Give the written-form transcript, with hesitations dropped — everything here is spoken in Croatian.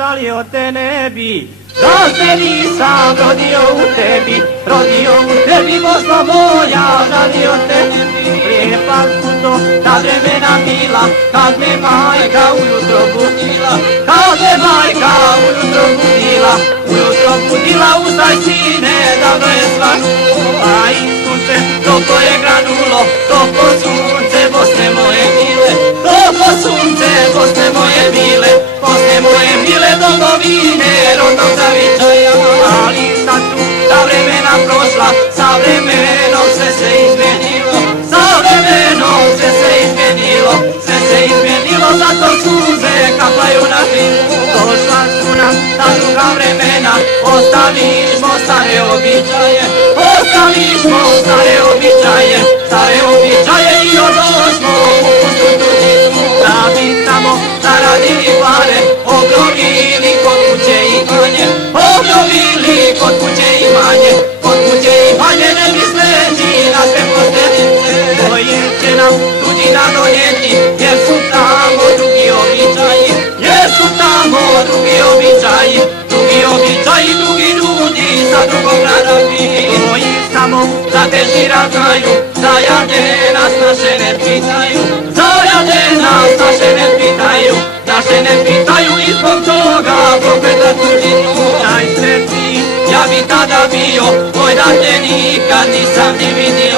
žalio te ne bi, da se nisam rodio u tebi, Bosno moja, žalio te ne bi. Lijepa su to ta vremena bila, kad me majka ujutro budila, ustaj sine, davno je svanulo, a i sunce toplo je granulo, toplo sunce Bosne moje mile, toplo sunce Bosne moje mile, Bosne moje mile domovine, rodnog zavičaja. Ali sad su ta vremena prošla, sa vremenom sve se izmenilo, sve se izmenilo, zato suze kaplaju na krilu. Došla su nam ta druga vremena, ostavišmo stare običaje, stare običaje i odložmo u pustu tuđinu. Da bi samo zaradili pare, obnovili kod kuće imanje, ne misleći na sve posljedice koje će nam tuđina donijeti, jer su tamo drugi običaji, drugi ljudi sa drugom naravi. Koji samo za te šira znaju, zajade nas naše ne pitaju, naše ne pitaju i zbog toga prokleta tuđinu. Najsretniji ja bi tada bio, moj da te nikad nisam ni vidio.